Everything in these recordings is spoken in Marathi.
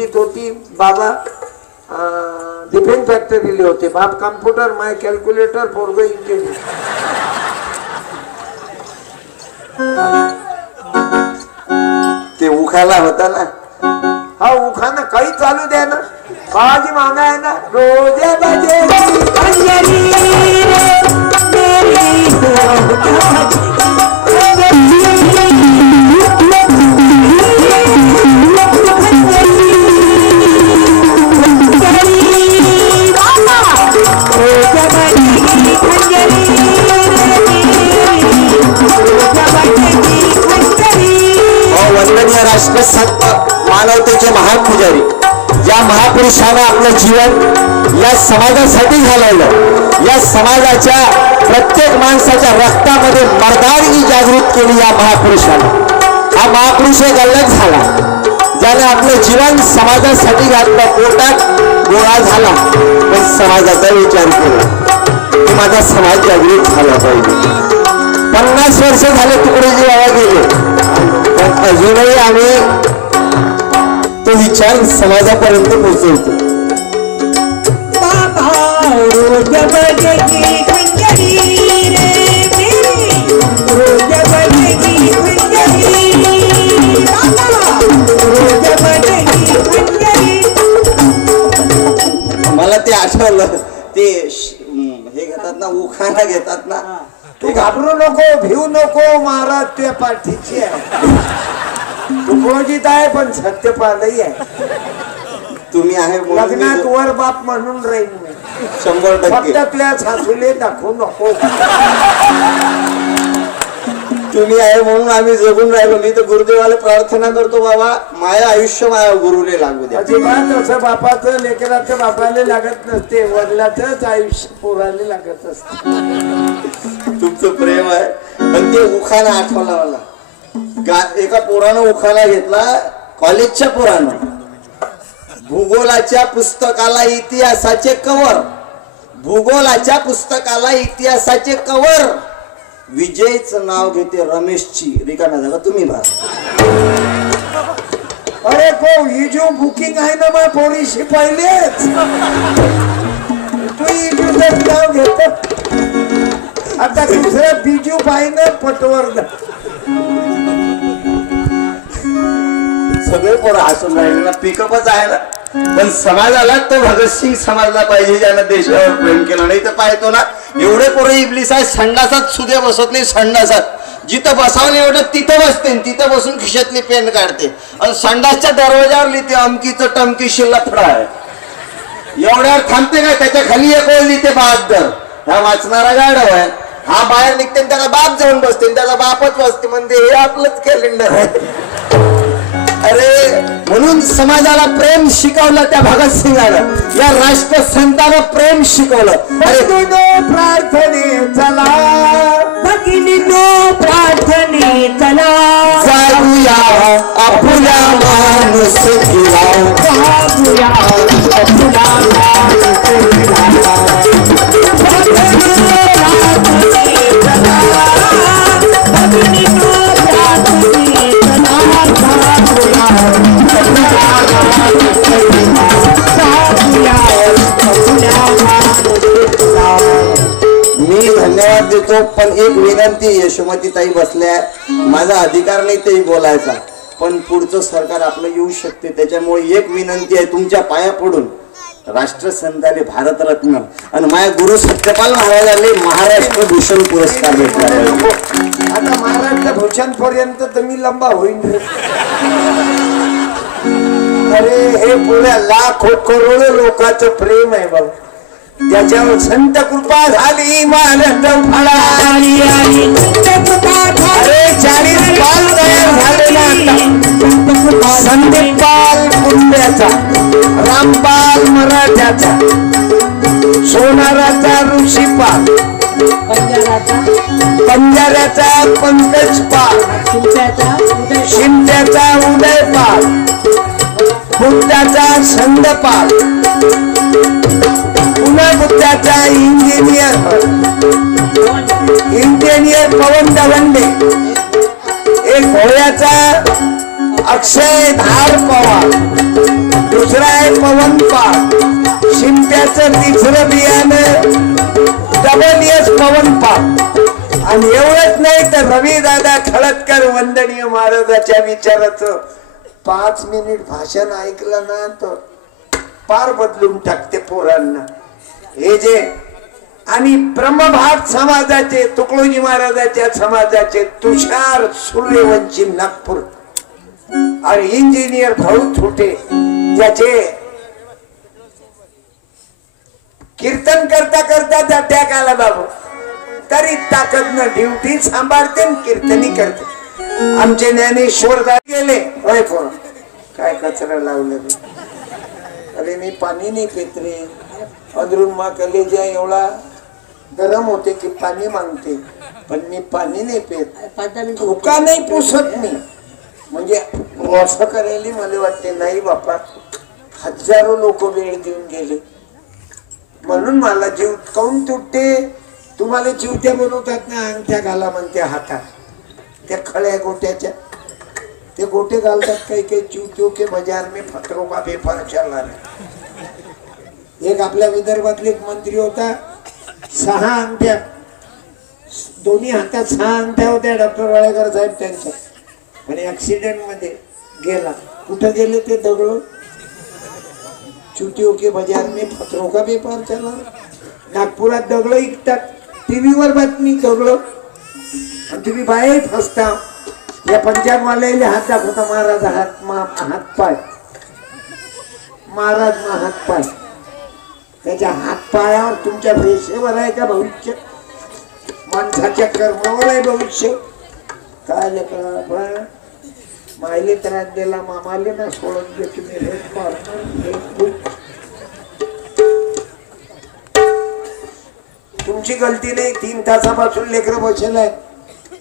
शेतीत होती बाबा डिफेन्स फॅक्टरीले होते. बाप कम्प्युटर माय कॅल्क्युलेटर पोरग इंजिनियर. ते उखाला होता ना. हा उखाना काही चालू द्या ना. बाजी मागा आहे ना. रोजे बजे. मानवतेचे महापुजारी या महापुरुषानं आपलं जीवन या समाजासाठी घालवलं. या समाजाच्या प्रत्येक माणसाच्या रक्तामध्ये मर्दानगी जागृत केली या महापुरुषानं. हा महापुरुष एक अलग झाला. ज्याने आपलं जीवन समाजासाठी घातलं पोटात गोळा झाला पण समाजाचा विचार केला. की माझा समाज जागृत झाला पाहिजे. पन्नास वर्ष झाले तुकडोजी बाबा गेले. पण अजूनही आम्ही विचार समाजापर्यंत पोहोचवतो. मला ते आठवलं. ते हे घेतात ना उखाणा घेतात ना. तू घाबरू नको भिवू नको महाराज तुझ्या पाठीची आहे. तुकडोजीत आहे पण सत्यपालही आहे. तुम्ही आहे म्हणून लग्नात वर बाप म्हणून राहीन मी. शंभर टक्के. फक्त तुझ्या सासूले दाखवू नको. तुम्ही आहे म्हणून आम्ही जगून राहिलो. मी तर गुरुदेवाला प्रार्थना करतो बाबा माया आयुष्य माया गुरुने लागू द्या. अजिबात असं बापाचं लेकराचं बापाला लागत नसते. वडिलाचंच आयुष्य पोराला लागत असत. तुमचं प्रेम आहे. पण ते उखाणा आठवला मला. एका पोरानं उखाणा घेतला? कॉलेजच्या पोरानं. भूगोलाच्या पुस्तकाला इतिहासाचे कवर भूगोलाच्या पुस्तकाला इतिहासाचे कवर विजयचं नाव घेते रमेशची. रिकाम्या जागा तुम्ही भरा. अरे को ही जो बुकिंग आहे ना मग पोरीशी पहिलेच. तू नाव घेत. आता दुसऱ्या बिजू बाईनं पटवर सगळे पोरं हसून राहिले ना पिकअपच आहे ना. पण समाजाला तो भगतसिंग समाजला पाहिजे ज्यानं देशावर प्रेम केलं. नाही तर पाहतो ना एवढे पोरं इबलीस आहे संडासात सुदे बसत नाही संडासात. जिथं बसावं एवढं तिथं बसते तिथं बसून खिशातली पेन काढते. आणि संडासच्या दरवाजावर लिहिते अमकीचं टमकी शिल्लफडा आहे. एवढ्यावर थांबते काय? त्याच्याखाली एक ओळ लिहिते बहादर. हा वाचणारा गाडव आहे. हा बाहेर निघते आणि त्याला बाप जाऊन बसते आणि बापच बसते. म्हणजे हे आपलंच कॅलेंडर आहे. अरे म्हणून समाजाला प्रेम शिकवलं त्या भगतसिंगानं या राष्ट्रसंतानं प्रेम शिकवलं. अरे प्रार्थने चला. भगिनीनो प्रार्थने चला. जाऊया आपुल्या माणूस धन्यवाद पण एक विनंती यशोमती ताई बसल्या माझा अधिकार नाही तेही बोलायचा पण पुढचं सरकार आपलं येऊ शकते त्याच्यामुळे एक विनंती आहे तुमच्या पाया पडून. राष्ट्रसंताने भारतरत्न आणि माझ्या गुरु सत्यपाल महाराजांनी महाराष्ट्र भूषण पुरस्कार भेटला आता महाराष्ट्र भूषण पर्यंत तर मी लंबा होईन. अरे हे पुऱ्या लाखो करोडो लोकांचं प्रेम आहे बघ. त्याच्यावर संत कृपा झाली महाराष्ट्र चाळीस पाल तयार झाले ना आता. संदीप पाल कुंड्याचा रामपाल मराठ्याचा सोनाराचा ऋषीपाल बंजाऱ्याचा पंकज पाल शिंद्याचा उदयपाल. बुद्धाचा संदपाल पुन्हा बुद्धाचा इंजिनियर. इंजिनियर पवन दवंडे. एक घोड्याचा अक्षय धार पवार. सोयाचं तिसरं बियाणं डबल एस पवन पाप आणि एवढंच नाही तर रवी दादा खळदकर वंदनीय महाराजाच्या विचाराचं पाच मिनिट भाषण ऐकलं ना तर पार बदलून टाकते पोरांना. हे जे आणि ब्रह्मभाग समाजाचे तुकडोजी महाराजाच्या समाजाचे तुषार सूर्यवंशी नागपूर. आणि इंजिनियर भाऊ थोटे ज्याचे कीर्तन करता करता त्या टॅक आला बाबू तरी ताकद न ड्युटी सांभाळते आणि कीर्तनी करते. आमचे ज्ञानेश्वर गेले होय पोर काय कचरा लावलं? अरे मी पाणी नाही पित रे. अधरून मा कलेजा एवढा गरम होते की पाणी मागते. पण मी पाणी नाही पित. धोका नाही पुसत मी. म्हणजे असं करायला मला वाटते नाही बापा हजारो लोक वेळ देऊन गेले. म्हणून मला जीव काऊन तुटते? तुम्हाला चिवट्या बनवतात ना अंगठ्या घाला म्हणते हातात. त्या खळ्या गोट्याच्या. ते गोटे घालतात काही काही चिवट्यो के बाजार में फतरो का बेफार चल रहा है एक आपल्या विदर्भातले एक मंत्री होता. सहा अंगठ्या. दोन्ही हातात सहा अंगठ्या होत्या डॉक्टर वाळेकर साहेब त्यांच्या. आणि ऍक्सिडेंटमध्ये गेला. कुठं गेले ते दगड? चुटियों के बाजार में फतरों का व्यापार चला नागपुरात दगड विकतात टीव्हीवर बातमी दगड. आणि तुम्ही बाहेर फसता. या पंजाब वाल्याला हात दाखवता महाराज हात मा हात पाय महाराज मा हात पाय त्याच्या हात पायावर तुमच्या रेषेवर आहे का भविष्य? माणसाच्या कर्मावर आहे भविष्य. काय लेकरा मायले त्रास दिला मामाले ना सोडून दे तुम्ही हेच मारणार, तुमची गलती नाही तीन तासापासून लेकर बसेल आहे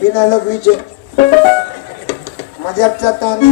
बिना लघवीचे. मजाकचा ताण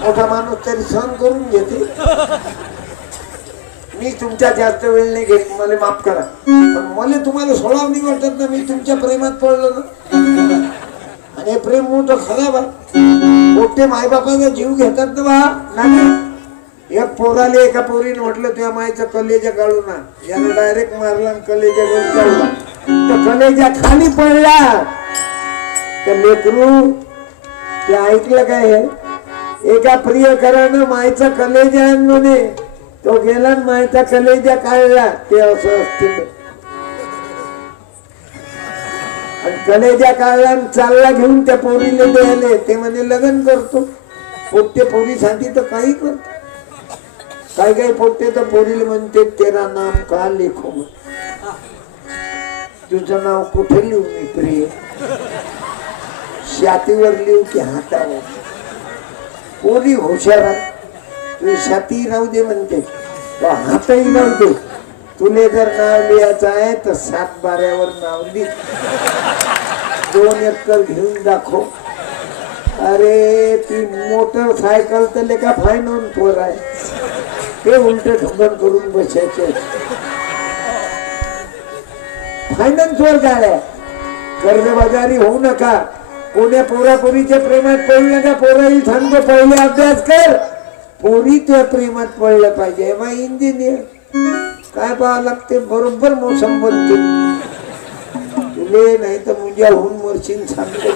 मोठा माणूस तरी सहन करून घेते. मी तुमच्या जास्त वेळ नाही घेत मला माफ करा. पण मला तुम्हाला सोडावं नाही वाटत ना मी तुमच्या प्रेमात पडलो ना. आणि हे प्रेम मोठं खराब आहे. मोठे मायबापाचा जीव घेतात ना बा नाही एक पोराले एका पोरीने म्हटलं त्या मायचं कलेजा गाळू ना. यानं डायरेक्ट मारला कलेजा गळून काढला तर कलेजा खाली पडला. तर लेकरू ते ऐकलं काय हे? एका प्रियकरानं मायचं कलेजा म्हणे तो गेला माहिती कलेजा काढला ते असं असते कलेजा काढला चालला घेऊन त्या पोरीला द्यायले. ते म्हणे लग्न करतो. पोट्टे पोरीसाठी तर काही करतो. काही काही पोट्टे तर पोरीला म्हणते तेरा नाम का लेखो तुझं नाव कुठे लिहू मी प्रिय? छातीवर लिहू की हातावर? पोरी हुशार आहे छाती राहू दे म्हणते. हातही राहू दे. तुले जर नाव लिहायचं आहे तर सात बाऱ्यावर नाव लिह. दोन एकर घेऊन दाखव. अरे ती मोटरसायकल तर लेका फायनॉन पोर आहे. ते उलट ढोंगण करून बसायचे. फायनान्सवर गाड्या कर्जबाजारी होऊ नका. कोण्या पोरापोरीच्या प्रेमात पडू नका. पोराही सांगतो पहिले अभ्यास कर. पोरी त्या प्रेमात पडलं पाहिजे. मग इंजिनियर. काय पाहावं लागते? बरोबर मोसम बनते तुले नाही तर मुंजा होऊन मरशील सांगतो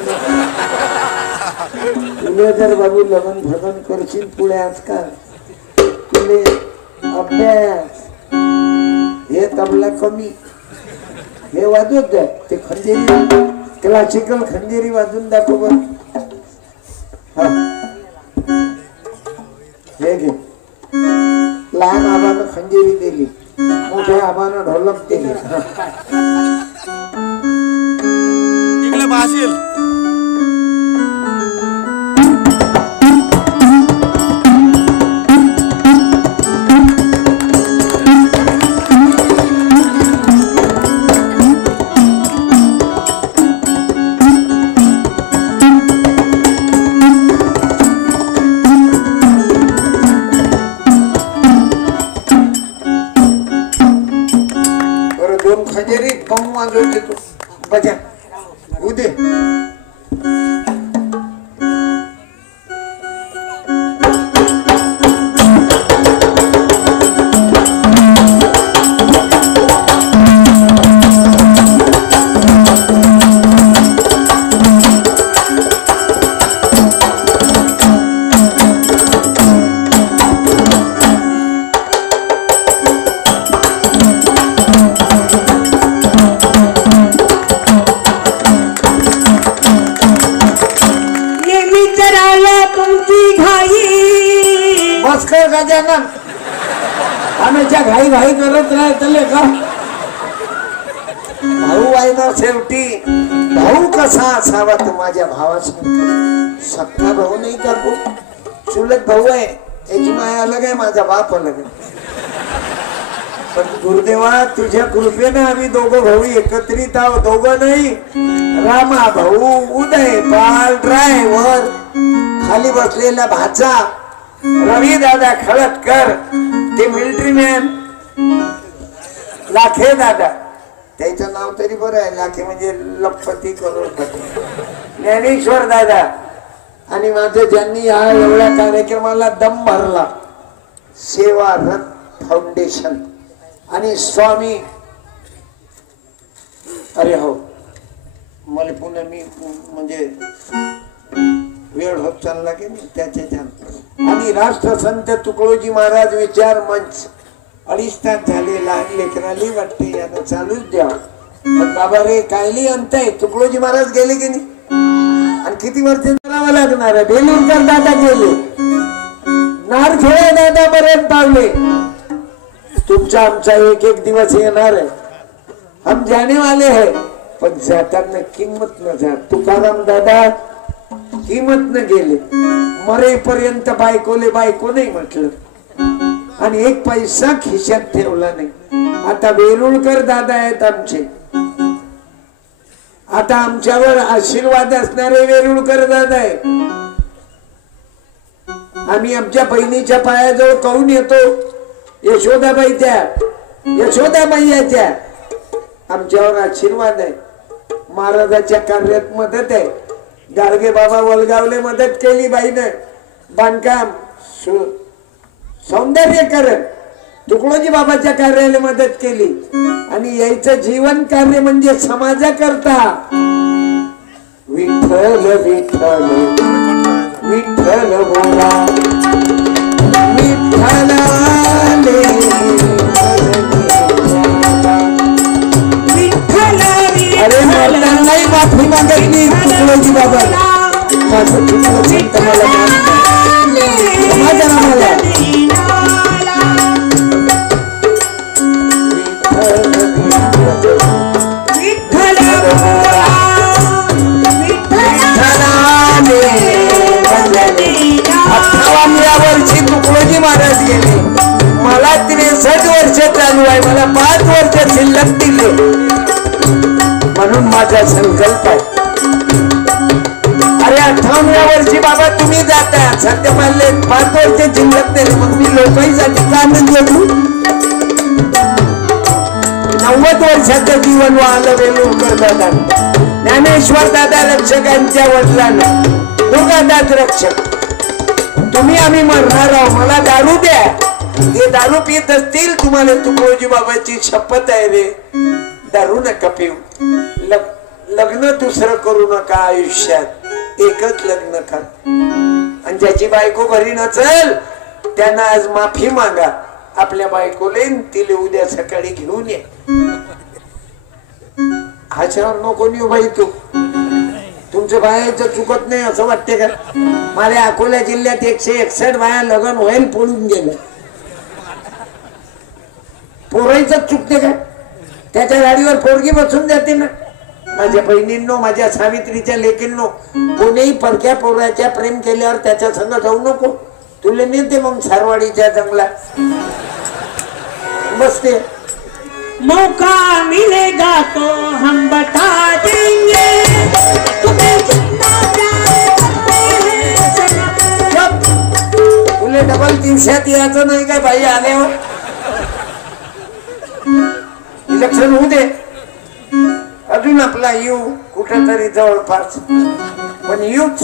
तुले जर बाबू लग्न भगन करशील पुढे आजकाल तुले अभ्यास हे तबला कमी. हे वाजवत द्या. ते खंजेरी क्लासिकल खंजेरी वाजून दाखव हे घे लहान आबानं खंजेरी दिली मोठ्या आबानं ढोलक दिली. Lord, गजानन आम्हीच्या घाई घाई करत राहतले का? भाऊ आहे ना शेवटी. भाऊ कसा असावा तो माझ्या भावाचा? सख्खा भाऊ नाही का तो? चुलत भाऊ आहे. याची माया अलग आहे माझा बाप अलग आहे. पण गुरुदेवा तुझ्या कृपेनं आम्ही दोघं भाऊ एकत्रित आहोत. दोघं नाही. रामा भाऊ उदय पाल ड्रायव्हर खाली बसलेला भाचा. रवी दादा खळदकर ते मिलिटरी मॅन लाखे दादा. त्याचं नाव तरी बरं आहे. लाखे म्हणजे लखपती करोडपती. ज्ञानेश्वर दादा. आणि माझं ज्यांनी या एवढ्या कार्यक्रमाला दम भरला सेवा रथ फाउंडेशन आणि स्वामी अरे हो मला पुन्हा मी म्हणजे वेळ होत चालला की नाही? त्याच्या आणि राष्ट्रसंत तुकडोजी महाराज विचार मंच अडीच तास झाले लहान लेकराली वाटते यानं चालूच द्यावं. पण बाबा रे कायली अंत आहे? तुकडोजी महाराज गेले की नाही? आणि किती वर्ष करावं लागणार आहे? बेलूरकर दादा गेले. नारखेडे दादा पर्यंत पावले. तुमचा आमचा एक एक दिवस येणार आहे. हम जाने वाले है पण जाताना किंमत न जा तुकाराम दादा हिमत न गेले. मरेपर्यंत बायकोले बायको नाही म्हटलं. आणि एक पैसा खिशात ठेवला नाही. आता वेरुळकर दादा आहेत आमचे. आता आमच्यावर आशीर्वाद असणारे वेरुळकर दादा आहे आम्ही आमच्या बहिणीच्या पायाजवळ कहून येतो? यशोदाबाई त्या यशोदाबाई आहे त्या आमच्यावर आशीर्वाद आहे. महाराजाच्या कार्यात मदत आहे. गाडगे बाबा वलगावले मदत केली बाईनं. बांधकाम. सौंदर्यकरण. तुकडोजी बाबाच्या कार्याला मदत केली. आणि यायचं जीवन कार्य म्हणजे समाजाकरता. विठ्ठल विठ्ठल. विठ्ठल बोला. विठ्ठला. मरतानाही माफी बाबा माझ्या नावाला विठ्ठल विठ्ठल वर्षी तुकडोजी महाराज गेले मला वर्ष चालू आहे मला पाच वर्ष शिल्लक दिले म्हणून माझा संकल्प आहे. अरे अठ्ठावन्या वर्षी बाबा तुम्ही जाता. सध्या मला पाच वर्ष शिल्लक नाही मग मी लोकांसाठी का आनंद घेऊ? नव्वद वर्षाचं जीवन वाहलं वेलूरकर दादा ज्ञानेश्वर दादा रक्षकांच्या वडिलांना. दुर्गादात रक्षक. तुम्ही आम्ही मरणार आहोत. मला दारू द्या. ते दारू पित असतील तुम्हाला तुकोजी बाबाची शपथ आहे रे. दारू नका पिऊ. लग्न दुसरं करू नका आयुष्यात. एकच लग्न कर. आणि ज्याची बायको घरी नचल त्यांना आज माफी मागा. आपल्या बायकोले तिले उद्या सकाळी घेऊन ये. ह्याच्यावर नको नेऊ बाई तू. तुमचं बायाचं चुकत नाही असं वाटते का? मला अकोला जिल्ह्यात एकशे एकसठ बाया लग्न होईल पडून गेलं पोराईच चुकते का? त्याच्या गाडीवर पोरगी बसून जाते ना. माझ्या बहिणींनो माझ्या सावित्रीच्या लेकींनो कोणीही परक्या पोराच्या प्रेम केल्यावर त्याच्या संग जाऊ नको. तुला नेते मग सारवाडीच्या जंगलात. बसते मौका मिलेगा तो हम बता देंगे। तुले डबल दिवसात यायचं नाही काय बाई आले हो? इलेक्शन होऊ दे. आपला यू कुठेतरी जवळपास. पण यूच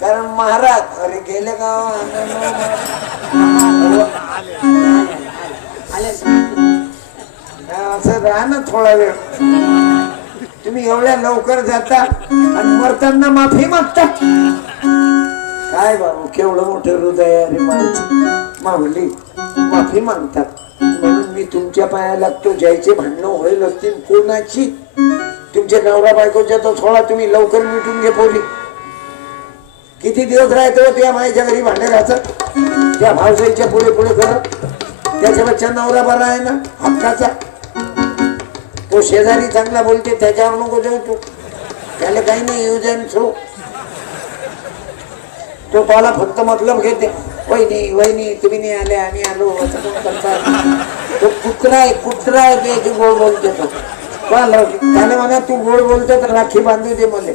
कारण महाराज अरे गेले का? असं राहा ना थोडा वेळ. तुम्ही एवढ्या लवकर जाता आणि मरताना माफी मागता. काय बाबू केवढं मोठं हृदय अरे रे माऊली माफी मागतात म्हणून मी तुमच्या पाया लागतो. ज्याचे भांडणं होईल असतील कोणाची? तुमच्या नवरा बायकोच्या तो थोडा तुम्ही लवकर मिटून घे पोरी. किती दिवस राहतो त्या माईच्या घरी भांडे घासत त्या भावसाईच्या पुढे पुढे करत त्याच्या बच्चा नवरा बरा आहे ना? हक्काचा. तो शेजारी चांगला बोलते त्याच्यावर नको जाऊ तू. त्याला काही नाही यूज अँड थ्रो तो त्याला फक्त मतलब घेते. वहिनी वहिनी तुम्ही नाही आले आम्ही आलो. असं करता. तो कुत्रा आहे कुत्रा आहे त्याची गोळ बोलते तो. त्याने म्हणा तू गोड बोलतो तर राखी बांधू दे म्हणले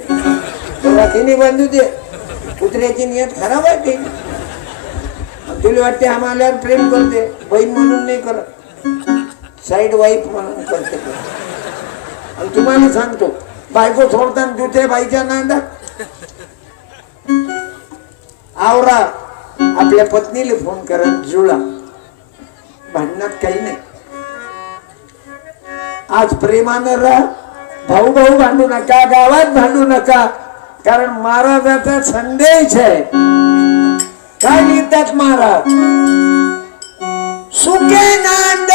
राखीने बांधू दे. कुत्र्याची नियत खराब आहे ती. तुला वाटते आम्हाला प्रेम करते बहीण म्हणून नाही करत. साईड वाईफ म्हणून करते आणि तुम्हाला सांगतो बायको सोडताना दुसऱ्या बाईच्या नांदा आवरा आपल्या पत्नीला फोन करत जुळा. भांडणात काही नाही. आज प्रेमानं राहा भाऊ भाऊ भांडू नका गावात भांडू नका. कारण महाराजाचा संदेश आहे. काय लिहितात महाराज? सुखे नांदलो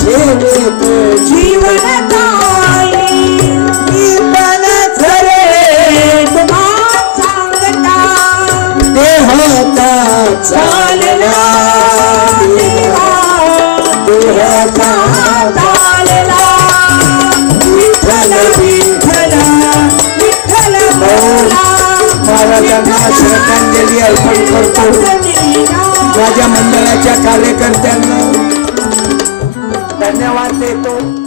सेवेत जीवन जीवन खरे तुम्हा सांगता देहता चालला देवा देहता चालला विठ्ठल विठ्ठल विठ्ठल बोला महाराजांना श्रद्धांजली अर्पण करतो. माझ्या मंडळाच्या कार्यकर्त्यांना धन्यवाद देतो.